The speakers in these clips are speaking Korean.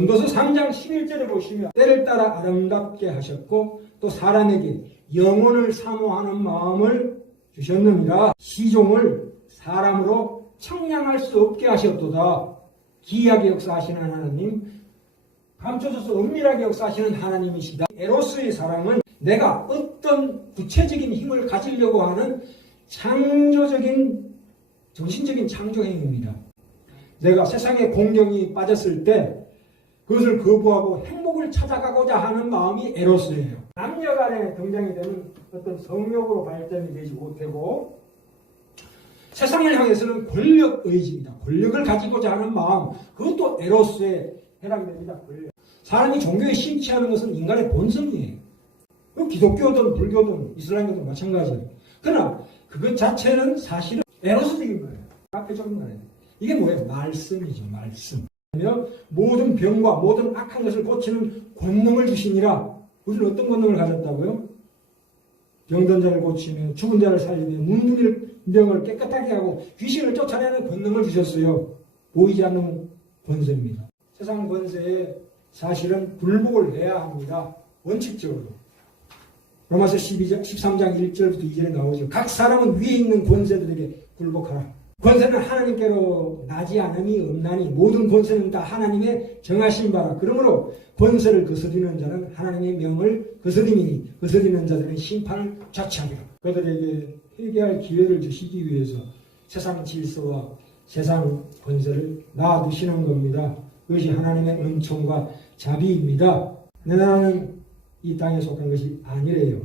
전도서 3장 11절에 보시면 때를 따라 아름답게 하셨고 또 사람에게 영혼을 사모하는 마음을 주셨느니라. 시종을 사람으로 청량할 수 없게 하셨도다. 기이하게 역사하시는 하나님 감춰져서 은밀하게 역사하시는 하나님이시다. 에로스의 사랑은 내가 어떤 구체적인 힘을 가지려고 하는 창조적인 정신적인 창조 행위입니다. 내가 세상에 공경이 빠졌을 때 그것을 거부하고 행복을 찾아가고자 하는 마음이 에로스예요. 남녀 간에 등장이 되는 어떤 성욕으로 발전이 되지 못하고 세상을 향해서는 권력 의지입니다. 권력을 가지고자 하는 마음 그것도 에로스에 해당됩니다. 권력. 사람이 종교에 심취하는 것은 인간의 본성이에요. 그 기독교든 불교든 이슬람교든 마찬가지예요. 그러나 그것 자체는 사실은 에로스적인 거예요. 앞에 적인 거예요. 이게 뭐예요? 말씀이죠. 말씀. 며 모든 병과 모든 악한 것을 고치는 권능을 주시니라. 우리는 어떤 권능을 가졌다고요? 병든 자를 고치며 죽은 자를 살리며 문둥이를 병을 깨끗하게 하고 귀신을 쫓아내는 권능을 주셨어요. 보이지 않는 권세입니다. 세상 권세에 사실은 굴복을 해야 합니다. 원칙적으로. 로마서 12장, 13장 1절부터 2절에 나오죠. 각 사람은 위에 있는 권세들에게 굴복하라. 권세는 하나님께로 나지 않음이 없나니 모든 권세는 다 하나님의 정하신 바라. 그러므로 권세를 거스리는 자는 하나님의 명을 거스리니 거스리는 자들은 심판을 자치하리라. 그들에게 회개할 기회를 주시기 위해서 세상 질서와 세상 권세를 놔두시는 겁니다. 그것이 하나님의 은총과 자비입니다. 내 나라는 이 땅에 속한 것이 아니래요.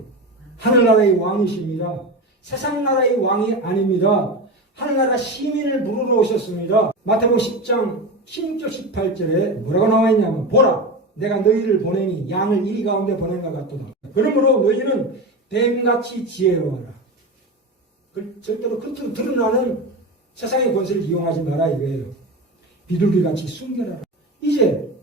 하늘나라의 왕이십니다. 세상 나라의 왕이 아닙니다. 하늘나라 시민을 부르러 오셨습니다. 마태복음 10장 16절 18절에 뭐라고 나와 있냐면 보라 내가 너희를 보내니 양을 이리 가운데 보낸 것 같도다. 그러므로 너희는 뱀같이 지혜로워라. 그 절대로 겉으로 드러나는 세상의 권세를 이용하지 마라 이거예요. 비둘기같이 숨겨라. 이제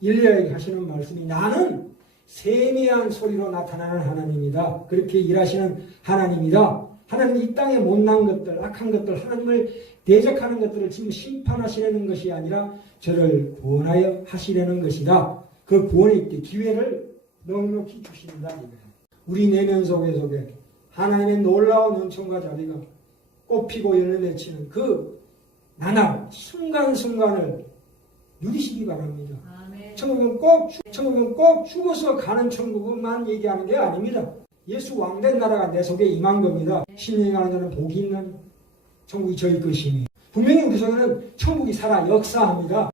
일리야에게 하시는 말씀이 나는 세미한 소리로 나타나는 하나님이다. 그렇게 일하시는 하나님이다. 하나님 이 땅에 못난 것들, 악한 것들, 하나님을 대적하는 것들을 지금 심판하시려는 것이 아니라 저를 구원하여 하시려는 것이다. 그 구원에 있게 기회를 넉넉히 주신다. 우리 내면 속에 속에 하나님의 놀라운 은총과 자비가 꽃피고 열매 맺히는 그 나날 순간순간을 누리시기 바랍니다. 천국은 꼭, 천국은 꼭 죽어서 가는 천국만 얘기하는 게 아닙니다. 예수 왕된 나라가 내 속에 임한 겁니다. 신령하는 자는 복이 있는 천국이 저희 것이니. 분명히 우리 속에는 천국이 살아 역사합니다.